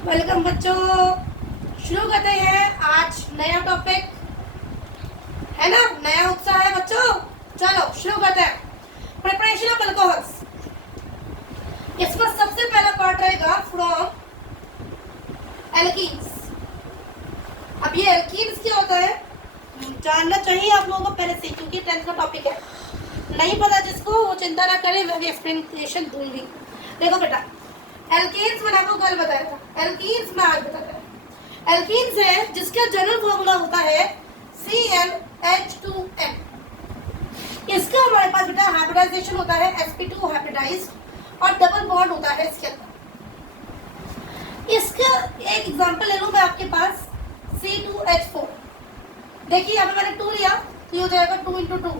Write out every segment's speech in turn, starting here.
Welcome बच्चों, शुरू करते हैं। आज नया टॉपिक है ना, नया उत्साह है बच्चों। चलो शुरू करते हैं। Preparation of alcohols. इसमें सबसे पहला पार्ट रहेगा फ्रॉम एल्कीन्स। अब ये एल्कीन्स क्या होता है जानना चाहिए आप लोगों को पहले से, क्योंकि 10th का टॉपिक है। नहीं पता जिसको वो चिंता ना करे, मैं भी एक्सप्लेनेशन दूंगी। देखो बेटा, एल्कीन्स मैंने आपको कल बताया था, एल्कीन्स में आज बताता है। एल्कीन्स है जिसका जनरल फॉर्मूला होता है CnH2n। इसका हमारे पास बेटा हाइब्रिडाइजेशन होता है sp2 हाइब्रिडाइज्ड और डबल बॉन्ड होता है इसके अंदर। इसका एक एग्जांपल ले लूं मैं आपके पास, C2H4। देखिए यहाँ पे मैंने 2 लिया तो ये हो जाएगा 2 × 2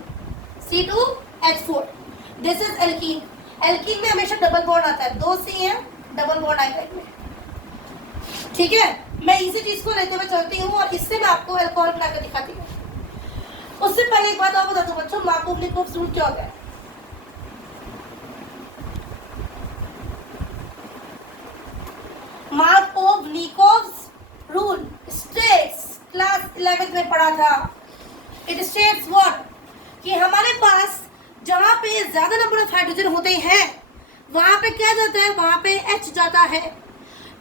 C2H4। This is alkene. Alkene में हमेशा डबल बॉन्ड आता है, 2 C है, डबल बॉन्ड आएगा इसमें। ठीक है, मैं इसी चीज को लेते हुए चलती हूँ और इससे मैं आपको अल्कोहल बनाकर दिखाती हूँ। उससे पहले एक बात और बता दूं बच्चों, मार्कोव-निकोव्स रूल क्या होता है। मार्कोव-निकोव्स रूल स्टेट्स, क्लास 11th में पढ़ा था। इट स्टेट्स व्हाट, कि हमारे पास जहाँ पे ज्यादा नंबर ऑफ हाइड्रोजन होते हैं वहां पे क्या जाता है, वहां पे H जाता है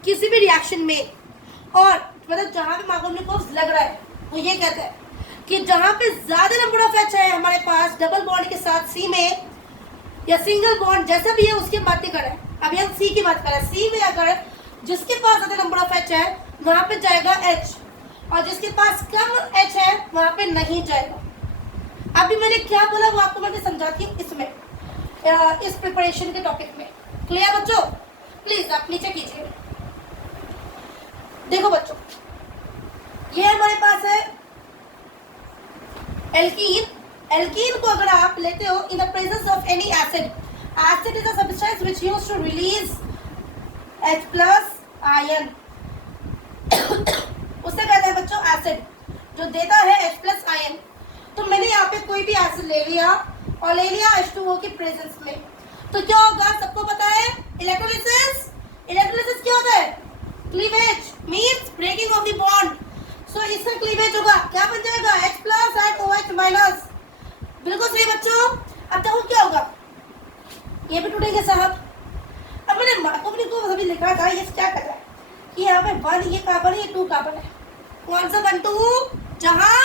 किसी भी रिएक्शन में। और मतलब जहाँ पे मार्कोव-निकोव्स लग रहा है वो ये कहता है कि जहाँ पे ज्यादा नंबर ऑफ H है हमारे पास डबल बॉन्ड के साथ C में, या सिंगल बॉन्ड जैसा भी है उसकी बात नहीं कर रहे हैं, अभी हम C की बात कर रहे हैं। C में अगर जिसके पास ज्यादा नंबर ऑफ H है वहां पे जाएगा H, और जिसके पास कम H है वहां पे नहीं जाएगा। अभी मैंने क्या बोला वो आपको मैं समझाती हूँ इसमें, इस प्रिपरेशन के टॉपिक में। क्लियर बच्चों? प्लीज आप नीचे कीजिए। देखो बच्चों, ये हमारे पास है एल्कीन। एल्कीन को अगर आप लेते हो in the presence of any acid, acid is a substance which used to release H+ ion. उसे कहते हैं बच्चों एसिड, जो देता है H+ आयन। तो मैंने यहाँ पे कोई भी एसिड ले लिया और ले लिया H2O की प्रेजेंस में, तो क्या होगा सबको पता है, इलेक्ट्रोलिसिस। इलेक्ट्रोलिसिस क्या होता है, cleavage means breaking of the bond. So इसका क्लीवेज होगा, क्या बन जाएगा H+ एंड OH-। बिल्कुल सही बच्चों। अब देखो क्या होगा, ये भी टूटेंगे साहब। अब मैंने मार्कोव-निकोव्स अभी लिखा था, ये क्या कर रहा है कि यहाँ पे 1 ये कार्बन है, ये 2 कार्बन है। कौन सा 1 2, जहाँ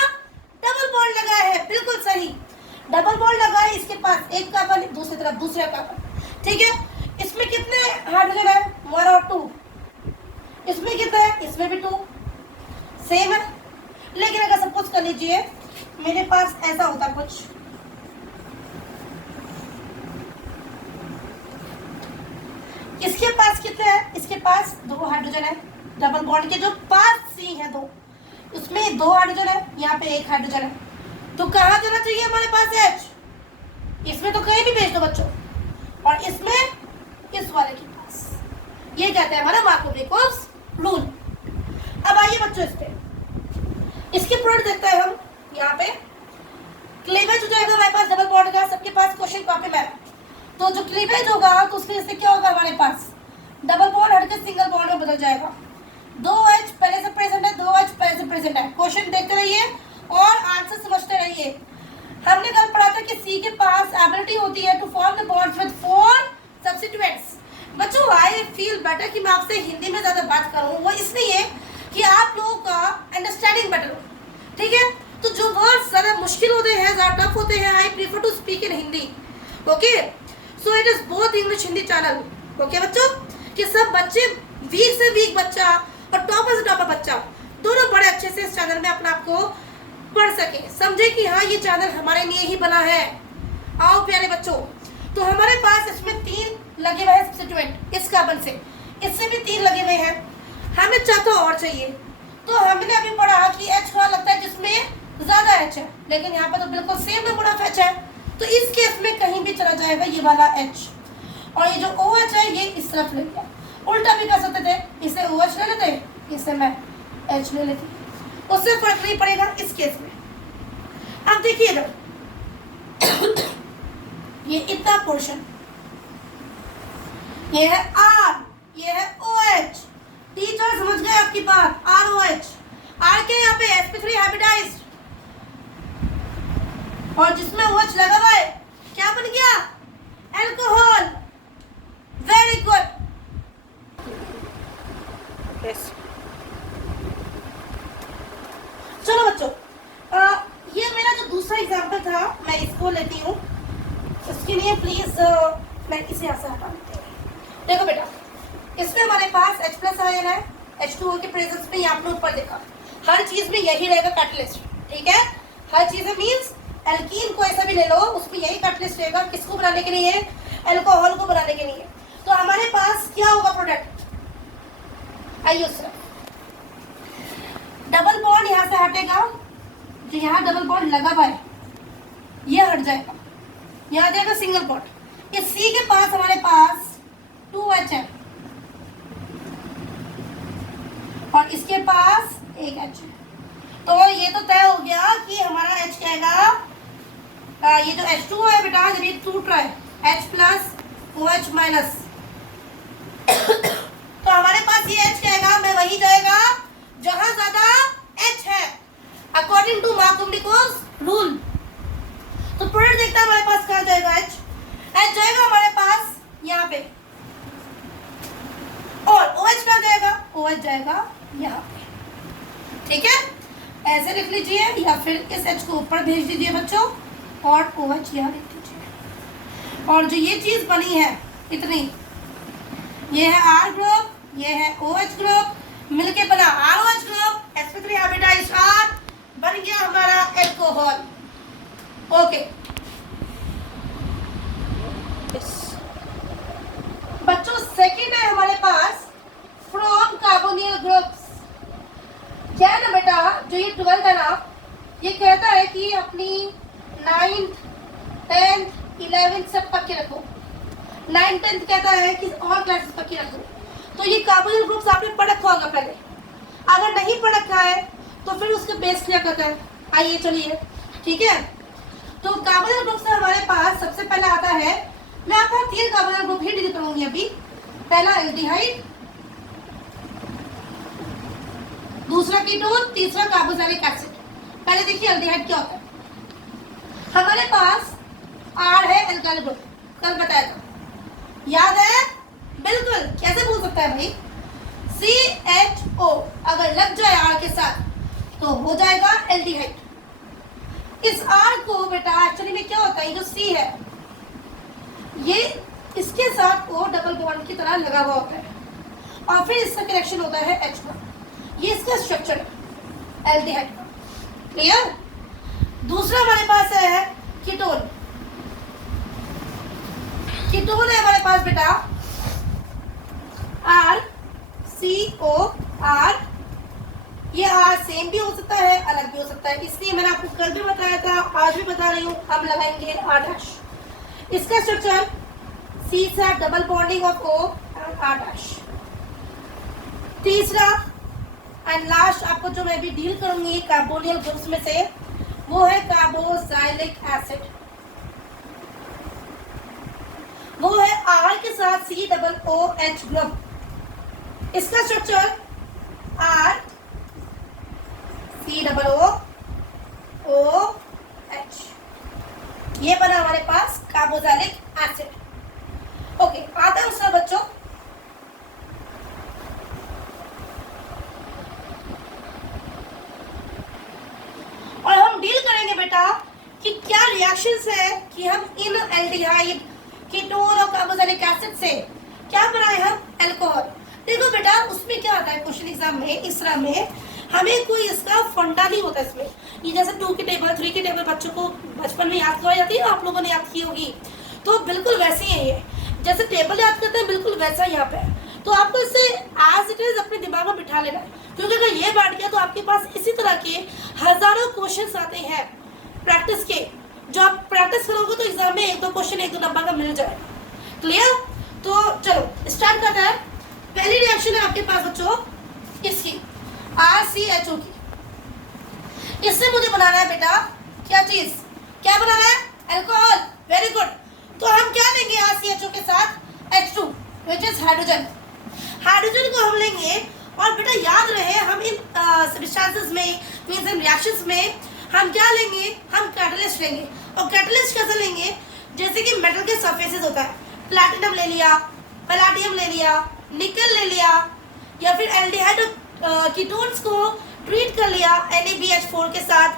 डबल बॉन्ड लगा है। बिल्कुल सही, डबल बॉन्ड लगा है, इसके पास एक कार्बन, दूसरी तरफ दूसरा कार्बन। ठीक है, इसमें कितने हाइड्रोजन है, 1 और 2। इसमें कितना है, इसमें भी 2, सेम है। लेकिन अगर सपोज कर लीजिए मेरे पास ऐसा होता कुछ, इसके पास कितने हैं, इसके पास 2 हाइड्रोजन है, डबल बॉन्ड के जो पास C है 2, उसमें 2 हाइड्रोजन है, यहाँ पे 1 हाइड्रोजन है। तो कहाँ जाना चाहिए हमारे पास H, इसमें तो कहीं भी भेज दो बच्चों, और इसमें इस वाले के पास। ये कहते हैं हमारा मार्कोव-निकोव्स रूल। अब आइए बच्चों इस पे, इसके प्रोडक्ट देखते हैं हम। यहाँ पे क्लीवेज हो जाएगा हमारे पास डबल बॉन्ड का, सबके पास क्वेश्चन कॉपी में। तो जो क्लीवेज होगा तो उसमें इससे क्या होगा, हमारे पास डबल बॉन्ड हटकर सिंगल बॉन्ड में बदल जाएगा। 2H पहले से प्रेजेंट है, 2H पहले से प्रेजेंट है। क्वेश्चन देखते रहिए और आंसर समझते रहिए। हमने कल पढ़ा था कि C के पास एबिलिटी होती है to form the bonds with 4 substituents. बच्चों आई फील बेटर कि मैं आपसे हिंदी में ज्यादा बात करूं, वो इसलिए कि आप लोगों का अंडरस्टैंडिंग बेटर हो। ठीक है, तो जो वर्ड्स ज्यादा मुश्किल होते हैं, ज्यादा टफ होते हैं, I prefer to speak in Hindi. Okay, so it is both English Hindi channel. Okay बच्चों, कि सब बच्चे, वीक से वीक बच्चा और टॉपर से टॉपर बच्चा, दोनों बड़े अच्छे से इस चैनल में अपने आप को पढ़ सके, समझे कि हाँ ये चैनल हमारे लिए ही बना है। आओ प्यारे बच्चों, तो हमारे पास इसमें 3 लगे हुए हैं सब्स्टिट्यूएंट, इस कार्बन से, इससे भी 3 लगे हुए हैं। हमें चाहता और चाहिए, तो हमने अभी पढ़ा कि H वहाँ लगता है जिसमें ज्यादा H है, लेकिन यहाँ पर तो बिल्कुल सेम नंबर ऑफ H है, तो इस केस में कहीं भी चला जाएगा ये वाला H, और ये जो OH है ये इस तरफ ले गया। उल्टा भी कर सकते थे, इसे OH ले लेते, इसे मैं H ले लेती, उससे फर्क नहीं पड़ेगा इस केस में। अब देखिए इधर ये इतना पोर्शन, ये है R, ये है OH, टीचर समझ गए आपकी बात। ROH, आर के यहाँ पे sp3 हाइब्रिडाइज्ड, और जिसमें OH लगा हुआ है क्या बन गया? अल्कोहल। Very good. चलो बच्चों, ये मेरा जो दूसरा एग्जाम्पल था मैं इसको लेती हूँ। इसके लिए प्लीज मैं इसे यहाँ से हटा देती हूँ। देखो बेटा, इसमें हमारे पास H+ आयन है, H2O के प्रेजेंस में। आपने ऊपर देखा हर चीज में यही रहेगा कैटलिस्ट, ठीक है? हर चीज में मीन्स एल्कीन को ऐसा भी ले लो, उसमें यही कैटलिस्ट रहेगा। किसको बनाने के लिए? अल्कोहल को बनाने के लिए। तो हमारे पास क्या होगा प्रोडक्ट? आइए सर, डबल बॉन्ड यहाँ से हटेगा, जो यहाँ डबल बॉन्ड लगा हुआ है ये हट जाएगा, यहाँ जाएगा सिंगल बॉन्ड। इस C के पास हमारे पास 2H है और इसके पास एक H है। तो ये तो तय हो गया कि हमारा H क्या आएगा, ये जो H2O है बेटा जब ये टूट रहा है H+ OH-। तो हमारे पास ये H क्या आएगा, मैं वही जाएगा जहां ज्यादा H है, अकॉर्डिंग टू मार्कोव-निकोल्स रूल। तो प्रोडक्ट देखता है हमारे पास कहाँ जाएगा? H जाएगा हमारे पास यहाँ पे, और OH कहाँ जाएगा? OH जाएगा यहाँ पे, ठीक है? ऐसे लिख लीजिए, या फिर इस H को ऊपर भेज दीजिए बच्चों, और OH यहाँ लिख दीजिए। और जो ये चीज बनी है इतनी, ये है R ग्रुप, ये है OH ग्रुप, मिलके बना ROH group, sp3 hybridised R, बन गया हमारा अल्कोहल। ओके बच्चों, सेकंड है हमारे पास फ्रॉम कार्बोनिल ग्रुप्स। क्या है ना बेटा, जो ये 12th है ना, ये कहता है कि अपनी 9th 10th 11th सब पक्के रखो। 9th 10th कहता है कि और क्लासेस पक्की रखो। तो ये कार्बोनिल ग्रुप्स आपने पढ़ रखा होगा पहले, अगर नहीं पढ़ रखा है तो फिर उसके बेस क्या करता है, आइए चलिए, ठीक है? तो कार्बोनिल ग्रुप से हमारे पास सबसे पहला आता है, मैं आपको 3 कार्बोनिल ग्रुप ही डील करूंगी अभी। पहला एल्डिहाइड, दूसरा कीटोन, तीसरा कार्बोक्सिलिक एसिड। पहले देखिए एल्डिहाइड क्या होता है। हमारे पास R है एल्काइल ग्रुप, कल बताया था, याद है? बिल्कुल, कैसे भूल सकता है भाई? CHO अगर लग जाए R के साथ तो हो जाएगा एल्डिहाइड। इस R को बेटा एक्चुअली में क्या होता है, ये जो C है ये इसके साथ O डबल बॉन्ड की तरह लगा हुआ होता है, और फिर इसका कनेक्शन होता है H का। ये इसका स्ट्रक्चर है एल्डिहाइड का, क्लियर? दूसरा हमारे पास है कीटोन। कीटोन है हमारे पास बेटा RCOR। ये R सेम भी हो सकता है, अलग भी हो सकता है, इसलिए मैंने आपको कल भी बताया था, आज भी बता रही हूँ, हम लगाएंगे R'। इसका स्ट्रक्चर C से double bonding of O and R'। तीसरा एंड लास्ट आपको जो मैं भी डील करूंगी कार्बोनिल ग्रुप्स में से, वो है कार्बोक्सिलिक एसिड। वो है R के साथ COOH ग्रुप। इसका स्ट्रक्चर R COOH, ये बना हमारे पास कार्बोक्सिलिक एसिड। ओके, आता है उसका बच्चों और हम डील करेंगे बेटा कि क्या रिएक्शंस है कि हम इन एल्डिहाइड, कीटोन और कार्बोक्सिलिक एसिड से क्या बनाए हम? अल्कोहल। देखो बेटा, उसमें क्या आता है क्वेश्चन एग्जाम में, इस तरह में हमें कोई इसका फंडा नहीं होता इसमें। ये जैसे 2 की टेबल 3 की टेबल बच्चों को बचपन में याद करवाई जाती है, आप लोगों ने याद की होगी, तो बिल्कुल वैसे ही है ये, जैसे टेबल याद करते हैं बिल्कुल वैसा यहाँ पे है। तो आपको इसे एज इट इज अपने दिमाग में बिठा लेना है, क्योंकि अगर ये बैठ गया तो आपके पास इसी तरह के हजारों क्वेश्चन आते हैं प्रैक्टिस के, जो आप प्रैक्टिस करोगे तो एग्जाम में 1-2 क्वेश्चन 1-2 नंबर का मिल जाएगा। क्लियर? तो चलो स्टार्ट करते हैं। पहली रिएक्शन है आपके पास बच्चों इसकी RCHO की। इससे मुझे बनाना है बेटा क्या चीज, क्या बनाना है? अल्कोहल। Very good. तो हम क्या लेंगे RCHO के साथ? H2 which is hydrogen. Hydrogen को हम लेंगे और बेटा याद रहे हम इन सब्सटेंसेस में, मींस इन रिएक्शंस में हम क्या लेंगे, हम कैटलिस्ट लेंगे। और कैटलिस्ट कैसे लेंगे, जैसे कि मेटल के सरफेसेस होता है, प्लैटिनम ले लिया, पैलेडियम ले लिया, निकल ले लिया, या फिर एल्डिहाइड कीटोन्स को ट्रीट कर लिया NaBH4 के साथ,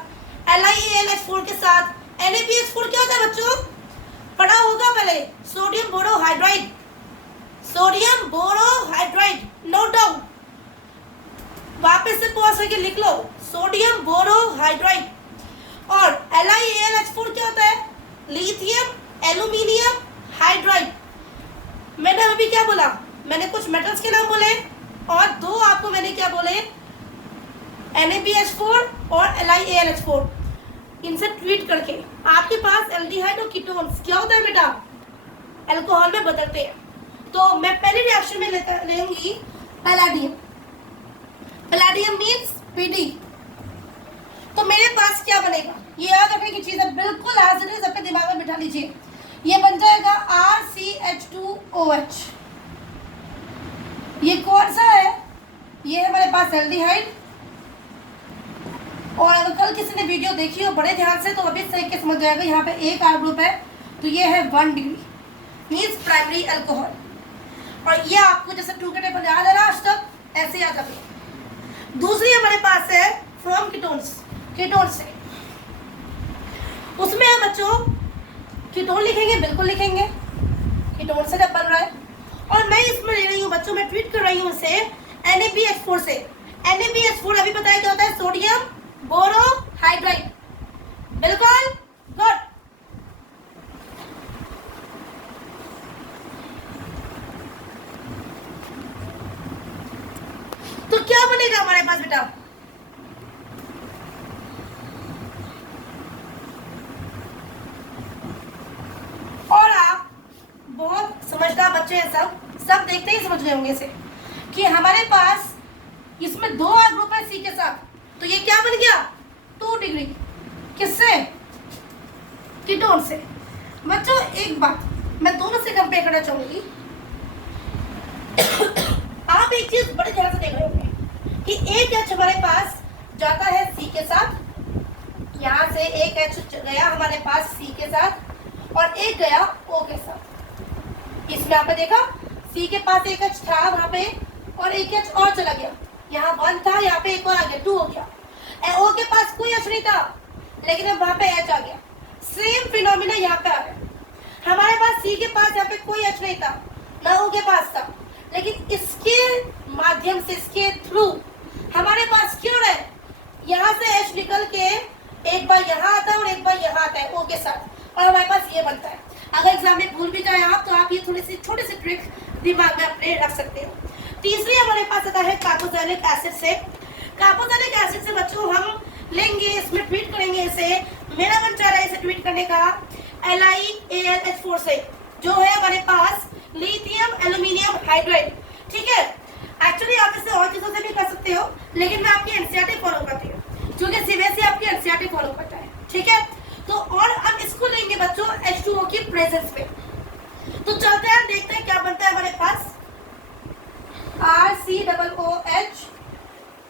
LiAlH4 के साथ। NaBH4 क्या होता है बच्चों, पढ़ा होगा पहले, sodium borohydride, sodium borohydride, no doubt, वापस से पॉज करके लिख लो, सोडियम बोरोहाइड्राइड। और LiAlH4 क्या होता है, लिथियम एल्यूमिनियम हाइड्राइड। मैंने अभी क्या बोला, मैंने कुछ मेटल्स के नाम बोले और दो आपको मैंने क्या बोले, NaBH4 और LiAlH4। इनसे ट्रीट करके आपके पास एल्डिहाइड और कीटोन्स क्या होता है बेटा, अल्कोहल में बदलते हैं। तो मैं पहली रिएक्शन में लेंगी पैलेडियम, पैलेडियम मींस Pd। तो मेरे पास क्या बनेगा, ये याद रखने की चीज है, बिल्कुल एज इट इज अपने दिमाग में बिठा लीजिए। ये बन जाएगा RCH2OH। ये कौन सा है, ये है हमारे पास एल्डिहाइड। और अगर कल किसी ने वीडियो देखी हो बड़े ध्यान से तो अभी सही के समझ जाएगा, यहाँ पे एक R ग्रुप है तो ये है 1 डिग्री, मीन्स प्राइमरी अल्कोहल। और ये आपको जैसे 2 के टेबल याद है ना आज तक, ऐसे याद रखिए। दूसरी हमारे पास है फ्रॉम कीटोन्स, कीटोन से, उसमें है बच्चों कीटोन लिखेंगे, बिल्कुल लिखेंगे, कीटोन से जब बन रहा है। और मैं इसमें ले रही हूँ बच्चों, मैं ट्रीट कर रही हूँ इसे NaBH4 से। NaBH4 अभी बताया क्या होता है, सोडियम बोरोहाइड्राइड, बिल्कुल गुड। तो क्या बनेगा हमारे पास बेटा, और आप बहुत समझदार बच्चे हैं, सब देखते ही समझ गए होंगे इसे, कि हमारे पास इसमें 2 R ग्रुप है C के साथ, तो ये क्या बन गया 2 डिग्री, किससे, कीटोन से। बच्चों एक बात मैं दोनों से कंपेयर करना चाहूंगी। आप एक चीज बड़े ध्यान से देख रहे होंगे कि एक H हमारे पास जाता है C के साथ, यहाँ से एक H गया हमारे पास C के साथ और एक गया O के साथ। इसमें आपने देखा C के पास एक H था वहां पे और एक H और चला गया, यहाँ 1 था, यहाँ पे एक और आ गया, 2 हो गया। O के पास कोई H नहीं था लेकिन अब वहां पे H आ गया। सेम फिनोमिना यहाँ पे आ रहा है, हमारे पास C के पास यहाँ पे कोई H नहीं था, ना O के पास था, लेकिन इसके माध्यम से, इसके थ्रू हमारे पास क्यों है, यहाँ से H निकल के एक बार यहाँ आता है और एक बार यहाँ आता है O के साथ, और हमारे पास ये बनता है। अगर एग्जाम में भूल भी जाए आप तो आप ये थोड़ी सी छोटी सी ट्रिक दिमाग में अपने रख सकते हो। तीसरी हमारे पास आता है कार्बोक्सिलिक एसिड से। कार्बोक्सिलिक एसिड से बच्चों हम लेंगे, इसमें ट्रीट करेंगे इसे, मेरा मन चाह रहा है इसे ट्रीट करने का LiAlH4 से, जो है हमारे पास लिथियम एल्यूमिनियम हाइड्राइड। ठीक है, एक्चुअली आप इसे और चीजों से भी कर सकते हो, लेकिन मैं आपकी एनसीईआरटी फॉलो करती हूँ क्योंकि सीबीएसई आपकी एनसीईआरटी फॉलो करता है। ठीक है, तो और हम इसको लेंगे बच्चों H2O की प्रेजेंस में। तो चलते हैं देखते हैं क्या बनता है हमारे पास, RCOOH,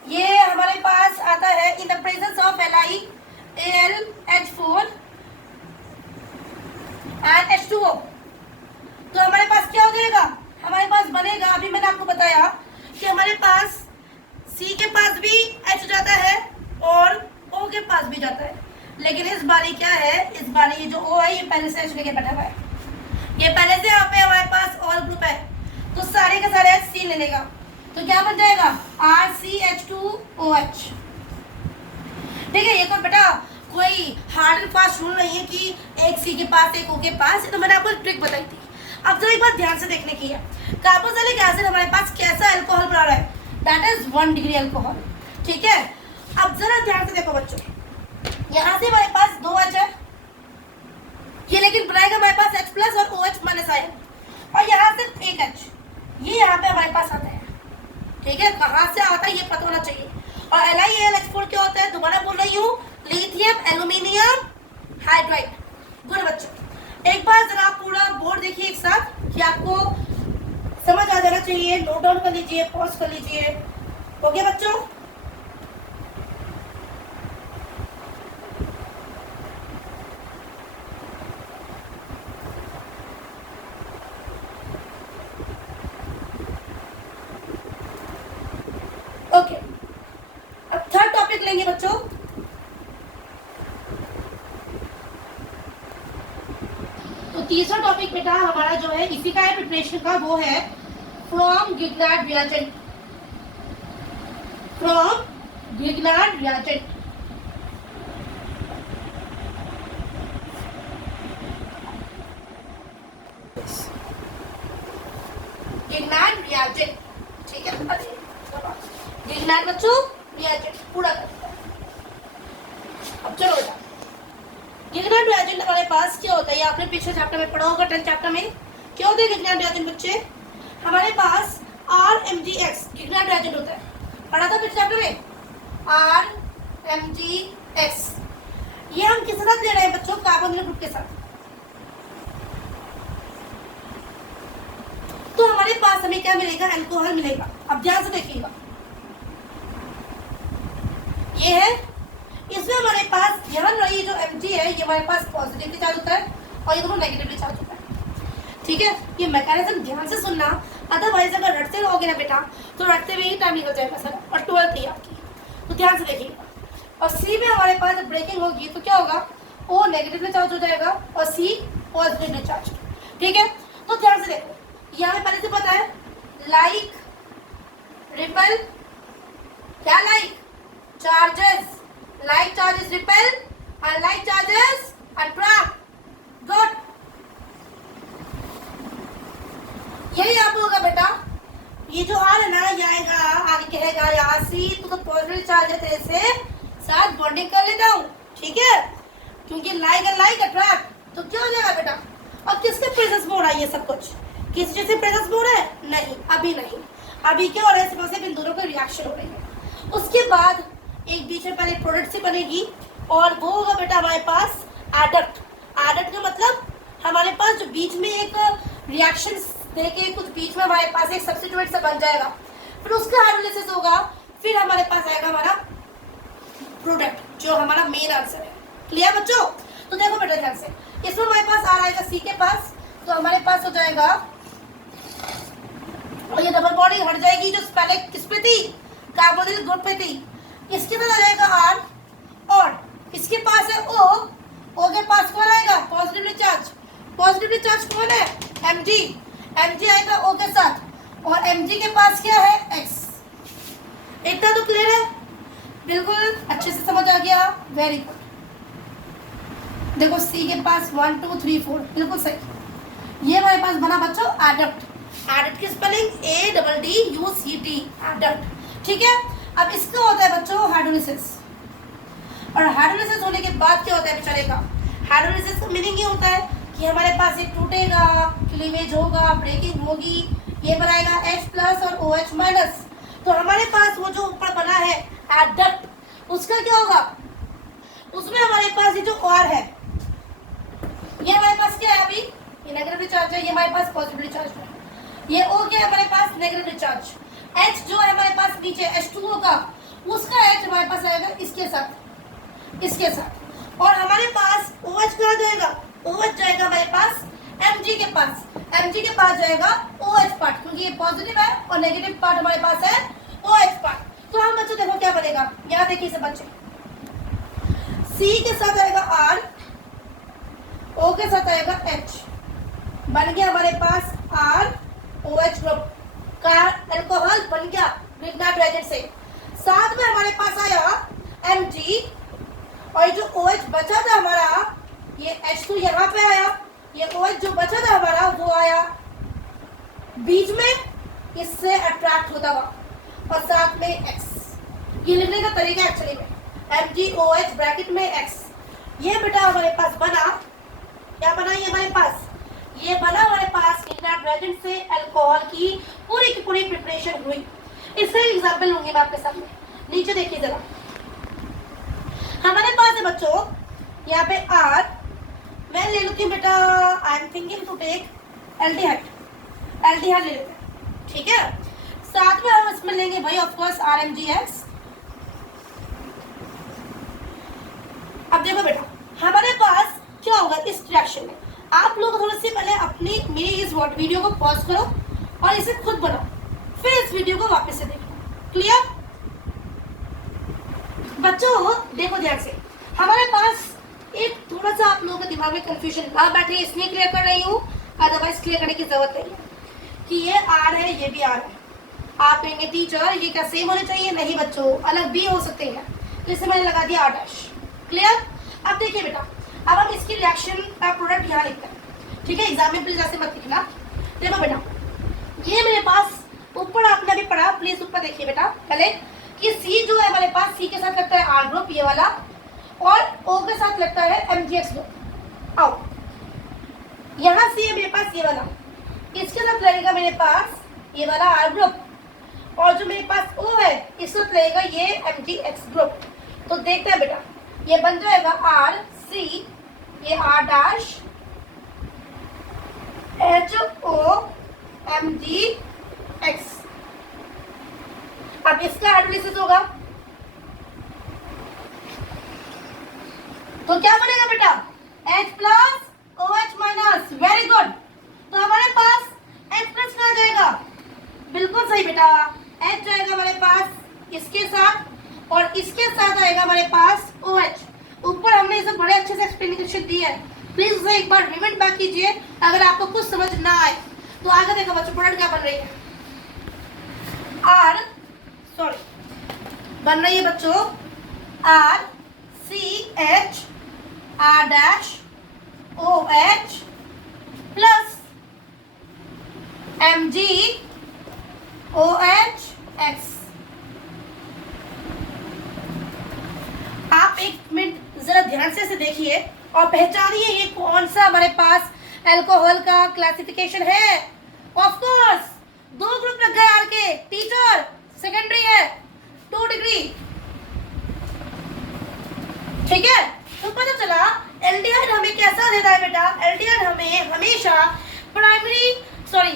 ये हमारे पास आता है इन the presence of LiAlH4 and H2O। तो हमारे पास क्या हो जाएगा, हमारे पास बनेगा, अभी मैंने आपको बताया कि हमारे पास C के पास भी H जाता है और O के पास भी जाता है, लेकिन इस बारी क्या है, इस बारी ये जो O है ये पहले से H लेके बैठा हुआ है, ये पहले से यहाँ पे हमारे पास और ग्रुप है, तो सारे के सारे C ले लेगा, तो क्या बन जाएगा RCH2OH। ठीक है, ये तो बेटा कोई हार्ड एंड फास्ट रूल नहीं है कि एक C के पास एक O के पास, ये तो मैंने आपको ट्रिक बताई थी। अब जरा एक बात ध्यान से देखने की है, कार्बोक्सिलिक एसिड हमारे पास कैसा अल्कोहल बना रहा है, दैट इज 1 डिग्री अल्कोहल। ठीक है, अब जरा ध्यान से देखो बच्चों, यहाँ से हमारे पास 2 H है, ये लेकिन बनाएगा हमारे पास H प्लस और OH माइनस आयन, और यहाँ से एक H, ये यहाँ पे हमारे पास आता है। ठीक है, कहाँ से आता है ये पता होना चाहिए। और LiAlH4 क्या होता है, दोबारा बोल रही हूँ, लिथियम एल्यूमिनियम हाइड्राइड। गुड बच्चों, एक बार जरा आप पूरा बोर्ड देखिए एक साथ कि आपको समझ आ जाना चाहिए, नोट डाउन कर लीजिए, पॉज कर लीजिए। हो गया बच्चों? ओके, अब थर्ड टॉपिक लेंगे बच्चों। तो तीसरा टॉपिक बेटा हमारा जो है इसी का है प्रिपरेशन का, वो है from Grignard reagent. From Grignard reagent. Grignard reagent, ठीक है? गिगनार्ड बच्चों रिएजेंट पूरा कर। अब चलो बेटा, गिगनार्ड रिएजेंट हमारे पास क्या होता है, ये आपने पिछले चैप्टर में पढ़ा होगा, 10th चैप्टर में। क्या होता है गिगनार्ड रिएजेंट बच्चे? हमारे पास RMgX गिगनार्ड रिएजेंट होता है, पढ़ा था पिछले चैप्टर में, RMgX। ये हम किसके साथ ले रहे हैं बच्चों? कार्बोनिल ग्रुप के साथ। तो हमारे पास हमें क्या मिलेगा? अल्कोहल मिलेगा। अब ध्यान से देखिएगा, ये है, इसमें हमारे पास ध्यान रही जो Mg है ये हमारे पास पॉजिटिवली चार्ज होता है और ये दोनों नेगेटिवली चार्ज होता है, ठीक है? ये मैकेनिज्म ध्यान से सुनना, अदरवाइज अगर रटते रहोगे ना बेटा तो रटते हुए ही टाइम निकल जाएगा सर, और 12th ही आपकी। तो ध्यान से देखिएगा। और C में हमारे पास जब ब्रेकिंग होगी तो क्या होगा? O नेगेटिवली चार्ज हो जाएगा और C पॉजिटिवली चार्ज, ठीक है? तो ध्यान से देखो, यहाँ पे पहले से पता है लाइक रिपल, क्या like? Charges, like charges repel and like charges attract. Good. यही आप होगा बेटा, ये जो R है ना, ये आएगा आगे कहेगा यहाँ C, तो पॉजिटिव चार्ज है तेरे से साथ बॉन्डिंग कर लेता हूँ, ठीक है? क्योंकि लाइक एंड लाइक अट्रैक्ट, तो क्या हो जाएगा बेटा? और किसके प्रेजेंस में हो रहा है ये सब कुछ? किस चीज से प्रेजेंस में हो रहा है? नहीं, अभी नहीं। अभी क्या हो रहा है? सिर्फ इन दोनों की रिएक्शन हो रही है। उसके बाद एक बीच में पहले प्रोडक्ट सी बनेगी और वो होगा बेटा हमारे पास एडक्ट। एडक्ट का मतलब हमारे पास जो बीच में एक रिएक्शन देके कुछ बीच में हमारे पास एक सब्स्टिट्यूएंट सा बन जाएगा, फिर उसका हाइड्रोलिसिस होगा, फिर हमारे पास आएगा हमारा प्रोडक्ट, जो हमारा मेन आंसर है। क्लियर बच्चों? तो देखो बेटा ध्यान से, इसमें हमारे पास आ आएगा C के पास, तो हमारे पास हो जाएगा, और ये डबल बॉन्ड हट जाएगी जो पहले किस पे थी? कार्बोनिल ग्रुप पे थी। इसके पास आ जाएगा R, और इसके पास है O के पास कौन आएगा? Positively charge. पॉजिटिवली चार्ज कौन है? Mg आएगा O के साथ, और Mg के पास क्या है? X। इतना तो क्लियर है? बिल्कुल अच्छे से समझ आ गया, वेरी गुड। देखो C के पास 1 2 3 4 बिल्कुल सही। ये हमारे पास बना बच्चों एडक्ट। एडक्ट की स्पेलिंग ADDUCT, एडक्ट, ठीक है? अब इसका होता है बच्चों हाइड्रोलिसिस, और हाइड्रोलिसिस होने के बाद क्या होता है बेचारे का? हाइड्रोलिसिस का मीनिंग ये होता है कि हमारे पास एक टूटेगा, क्लीवेज होगा, ब्रेकिंग होगी, ये बनाएगा H+ और OH-। तो हमारे पास वो जो ऊपर बना है एडक्ट, उसका क्या होगा? उसमें हमारे पास ये जो R है, ये हमारे पास क्या है? अभी ये नेगेटिवली चार्ज है, ये हमारे पास पॉजिटिवली चार्ज है। ये O क्या है हमारे पास? Negatively charge. H जो है हमारे पास नीचे H2O का, उसका H हमारे पास आएगा इसके साथ, इसके साथ। और हमारे पास OH कहाँ जाएगा? OH जाएगा हमारे पास Mg के पास। Mg के पास जाएगा OH पार्ट, क्योंकि ये पॉजिटिव है और नेगेटिव पार्ट हमारे पास है OH पार्ट। तो हम बच्चों देखो क्या बनेगा, यहाँ देखिए सब बच्चे, C के साथ आएगा R, O के साथ आएगा H, बन गया हमारे पास ROH ग्रुप का अल्कोहल बन गया गिगनार्ड रिएजेंट से। साथ में हमारे पास आया Mg, और जो OH बचा था हमारा, ये H2 यहाँ पे आया, ये OH जो बचा था हमारा वो आया बीच में, इससे अट्रैक्ट होता हुआ, और साथ में X। ये लिखने का तरीका एक्चुअली में MgOH ब्रैकेट में X। ये बेटा हमारे पास बना, क्या बना? ये हमारे पास, ये बना हमारे पास गिगनार्ड रिएजेंट से अल्कोहल की पूरी प्रिपरेशन हुई। इससे एग्जांपल लूंगी मैं आपके सामने। नीचे देखिए जरा, हमारे पास है बच्चों यहाँ पे R, मैं ले लूंगी बेटा, I am thinking to take aldehyde ले लेते हैं, ठीक है? साथ में हम इसमें लेंगे भाई ऑफ कोर्स RMGX। अब देखो बेटा हमारे पास क्या होगा इस रिएक्शन में, आप लोग थोड़ी सी पहले अपनी मेरी इस वीडियो को पॉज करो और इसे खुद बनाओ, फिर इस वीडियो को वापस से देखो। क्लियर बच्चों? देखो ध्यान से, हमारे पास एक थोड़ा सा आप लोगों के दिमाग में कंफ्यूजन आप बैठे, इसलिए क्लियर कर रही हूँ, अदरवाइज क्लियर करने की जरूरत नहीं है कि ये R है ये भी R है। आप कहेंगे टीचर ये क्या सेम होने चाहिए? नहीं बच्चों, अलग भी हो सकते हैं, तो इसे मैंने लगा दिया R'। क्लियर? अब देखिए बेटा, अब हम इसकी रिएक्शन का प्रोडक्ट यहाँ लिखते हैं, ठीक है? एग्जाम में प्लीज ऐसे मत लिखना। देखो बेटा ये मेरे पास ऊपर आपने अभी पढ़ा, प्लीज ऊपर देखिए बेटा पहले कि C जो है हमारे पास C के साथ लगता है R ग्रुप ये वाला, और O के साथ लगता है MgX ग्रुप। आओ यहाँ C है मेरे पास ये वाला, इसके साथ लगेगा मेरे पास ये वाला R ग्रुप, और जो मेरे पास O है इसके साथ लगेगा ये MgX ग्रुप। तो देखते हैं बेटा ये बन जाएगा RC, ये R' HOMgX। अब इसका हाइड्रोलिसिस होगा तो क्या बनेगा बेटा? H plus OH minus. Very good. तो हमारे पास H प्लस कहाँ जाएगा? बिल्कुल सही बेटा, H जाएगा हमारे पास इसके साथ, और इसके साथ आएगा हमारे पास OH। ऊपर हमने इसे बड़े अच्छे से एक्सप्लेनेशन दी है, प्लीज उसे एक बार रिवाइंड बैक कीजिए अगर आपको कुछ समझ ना आए। तो आगे देखो बच्चों प्रोडक्ट क्या बन रही है, बन रही है बच्चों RCH R' OH plus MgOH। आप एक मिनट जरा ध्यान से इसे देखिए और पहचानिए ये कौन सा हमारे पास अल्कोहल का क्लासिफिकेशन है। ऑफ कोर्स 2 ग्रुप लग गए आर के, टीचर सेकेंडरी है 2 डिग्री, ठीक है? तो पता चला एल्डिहाइड हमें कैसा देता है बेटा? एल्डिहाइड हमें हमेशा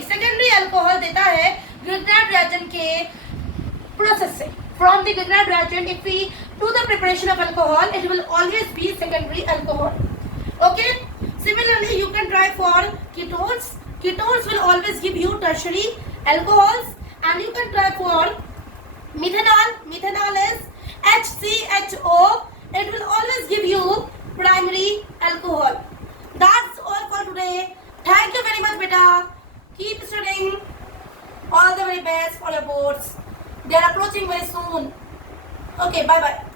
सेकेंडरी अल्कोहल देता है ग्रिग्नार्ड रिएजेंट के प्रोसेस से। From the Grignard reagent, if we do the preparation of alcohol, it will always be secondary alcohol. Okay? Similarly, you can try for ketones. Ketones will always give you tertiary alcohols, and you can try for methanol. Methanol is HCHO. It will always give you primary alcohol. That's all for today. Thank you very much, beta. Keep studying. All the very best for your boards. They are approaching very soon. Okay, bye bye.